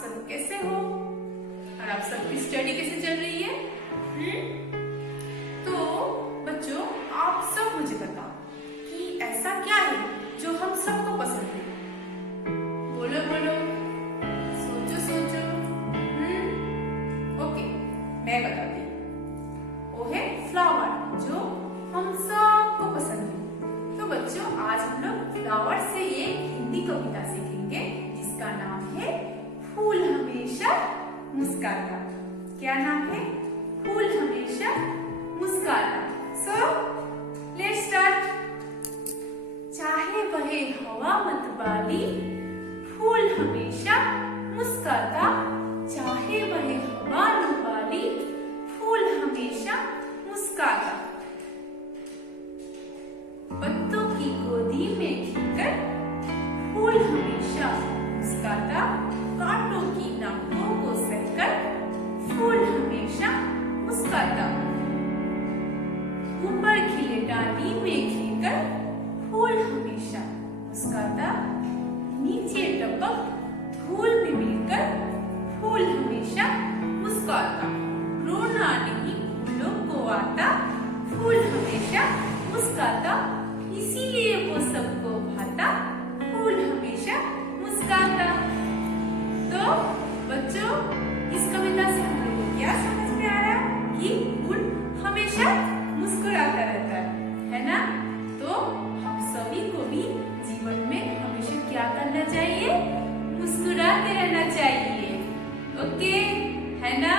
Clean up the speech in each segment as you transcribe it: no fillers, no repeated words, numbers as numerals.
सब कैसे हो और आप सबकी स्टडी कैसे चल रही है? तो बच्चों, आप सब मुझे बताओ कि ऐसा क्या है जो हम सबको पसंद है? बोलो बोलो, सोचो सोचो। ओके, मैं बताती हूँ। वो है फ्लावर, जो हम सबको पसंद है। तो बच्चों, आज हम लोग फ्लावर से ये हिंदी कविता सीखेंगे जिसका नाम है फूल हमेशा मुस्काता। क्या नाम है? फूल हमेशा मुस्काता। So let's start. चाहे बहे हवा मतवाली, फूल हमेशा मुस्काता। चाहे बहे हवा रुपाली, फूल हमेशा मुस्काता। पत्तों की गोदी में खिलकर फूल हमेशा मुस्काता। कांटों की नोकों को सहकर फूल हमेशा मुस्काता। ऊपर खिले डाली में खिलकर फूल हमेशा मुस्काता। नीचे टपक धूल में मिलकर फूल हमेशा मुस्काता। रोना नहीं फूलों को आता, फूल हमेशा मुस्काता। इसीलिए वो सबको भाता, फूल हमेशा मुस्काता। तो बच्चों, इस कविता से हम लोगों को क्या समझ में आ रहा है कि फूल हमेशा मुस्कुराता रहता है ना? तो हम सभी को भी जीवन में हमेशा क्या करना चाहिए? मुस्कुराते रहना चाहिए। ओके, है ना?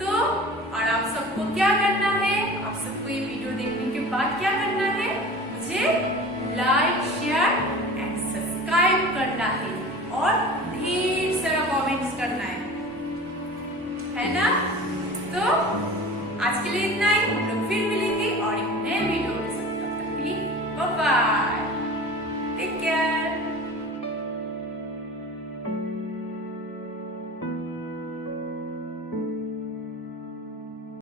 तो और आप सबको क्या करना है? आप सबको ये वीडियो देखने के बाद क्या करना है? मुझे लाइक, शेयर एंड सब्सक्राइब करना है और ढेर सारा कमेंट्स करना है ना? तो आज के लिए